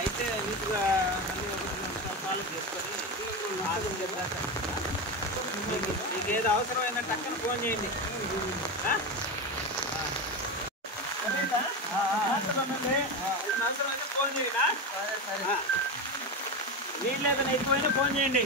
అయితే నీట్గా మళ్ళీ ఒకటి 2 నిమిషాలు ఫాలో చేసుకొని మీకు ఏదో అవసరమైన టక్కన ఫోన్ చేయండి. అవసరమైతే ఫోన్ చేయండి. నీళ్ళు ఏదైనా ఎక్కువైనా ఫోన్ చేయండి.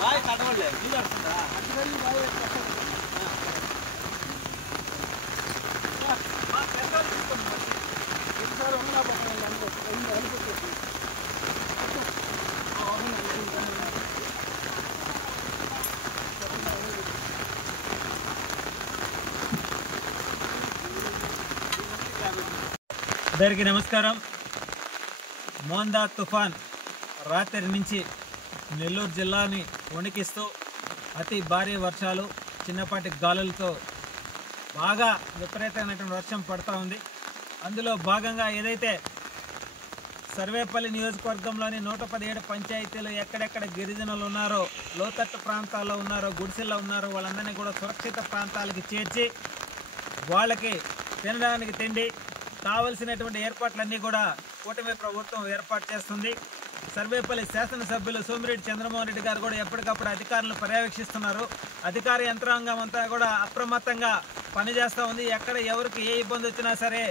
బాయ్ కట్టవలే నీళ్ళు వస్తుందా? అందరికీ నమస్కారం. మోందా తుఫాన్ రాత్రి నుంచి నెల్లూరు జిల్లాని వణికిస్తూ అతి భారీ వర్షాలు, చిన్నపాటి గాలులతో బాగా విపరీతమైనటువంటి వర్షం పడుతూ ఉంది. అందులో భాగంగా ఏదైతే సర్వేపల్లి నియోజకవర్గంలోని 117 పంచాయతీలు ఎక్కడెక్కడ గిరిజనులు ఉన్నారో, లోతట్టు ప్రాంతాల్లో ఉన్నారో, గుడిసెల్లో ఉన్నారో వాళ్ళందరినీ కూడా సురక్షిత ప్రాంతాలకి చేర్చి వాళ్ళకి తినడానికి తిండి, కావలసినటువంటి ఏర్పాట్లన్నీ కూడా కూటమి ప్రభుత్వం ఏర్పాటు చేస్తుంది. సర్వేపల్లి శాసనసభ్యులు సోమిరెడ్డి చంద్రమోహన్ రెడ్డి గారు కూడా ఎప్పటికప్పుడు అధికారులను పర్యవేక్షిస్తున్నారు. అధికార యంత్రాంగం అంతా కూడా అప్రమత్తంగా పనిచేస్తూ ఉంది. ఎక్కడ ఎవరికి ఏ ఇబ్బంది వచ్చినా సరే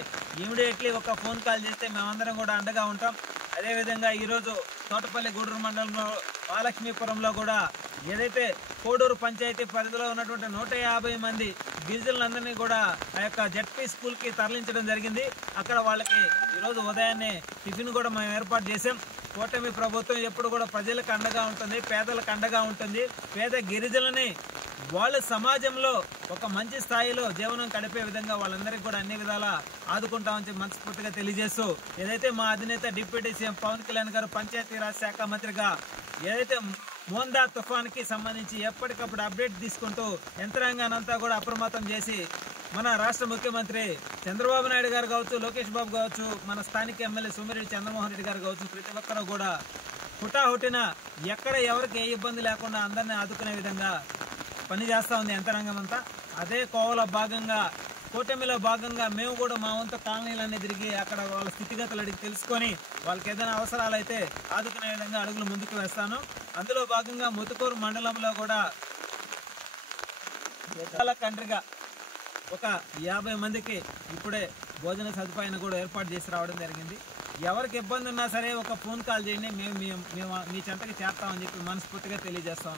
ఇమీడియట్లీ ఒక ఫోన్ కాల్ చేస్తే మేమందరం కూడా అండగా ఉంటాం. అదేవిధంగా ఈరోజు తోటపల్లి గూడూరు మండలంలో మహాలక్ష్మీపురంలో కూడా ఏదైతే కోడూరు పంచాయతీ పరిధిలో ఉన్నటువంటి 150 మంది గిరిజనులందరినీ కూడా ఆ యొక్క జెడ్పీ స్కూల్కి తరలించడం జరిగింది. అక్కడ వాళ్ళకి ఈరోజు ఉదయాన్నే టిఫిన్ కూడా మేము ఏర్పాటు చేసాం. కూటమి ప్రభుత్వం ఎప్పుడు కూడా ప్రజలకు అండగా ఉంటుంది, పేదలకు అండగా ఉంటుంది. పేద గిరిజనులని వాళ్ళు సమాజంలో ఒక మంచి స్థాయిలో జీవనం గడిపే విధంగా వాళ్ళందరికీ కూడా అన్ని విధాలా ఆదుకుంటామని మనస్ఫూర్తిగా తెలియజేస్తూ, ఏదైతే మా అధినేత డిప్యూటీ సీఎం పవన్ కళ్యాణ్ గారు పంచాయతీరాజ్ శాఖ మంత్రిగా ఏదైతే మోందా తుఫాన్కి సంబంధించి ఎప్పటికప్పుడు అప్డేట్ తీసుకుంటూ యంత్రాంగానంతా కూడా అప్రమత్తం చేసి మన రాష్ట్ర ముఖ్యమంత్రి చంద్రబాబు నాయుడు గారు కావచ్చు, లోకేష్ బాబు కావచ్చు, మన స్థానిక ఎమ్మెల్యే సోమిరెడ్డి చంద్రమోహన్ రెడ్డి గారు కావచ్చు, ప్రతి ఒక్కరూ కూడా హుటాహుటిన ఎక్కడ ఎవరికి ఏ ఇబ్బంది లేకుండా అందరినీ ఆదుకునే విధంగా పనిచేస్తూ ఉంది యంత్రాంగం అంతా. అదే కోవలో భాగంగా, కూటమిలో భాగంగా మేము కూడా మా వంతు కాలనీలన్నీ తిరిగి అక్కడ వాళ్ళ స్థితిగతులు అడిగి తెలుసుకొని వాళ్ళకి ఏదైనా అవసరాలు అయితే ఆదుకునే విధంగా అడుగులు ముందుకు వేస్తాను. అందులో భాగంగా ముతుకూరు మండలంలో కూడా కంట్రీగా ఒక 50 మందికి ఇప్పుడే భోజన సదుపాయాన్ని కూడా ఏర్పాటు చేసి రావడం జరిగింది. ఎవరికి ఇబ్బంది ఉన్నా సరే ఒక ఫోన్ కాల్ చేయండి, మేము మీ చెంతకి చేస్తామని చెప్పి మనస్ఫూర్తిగా తెలియజేస్తాం.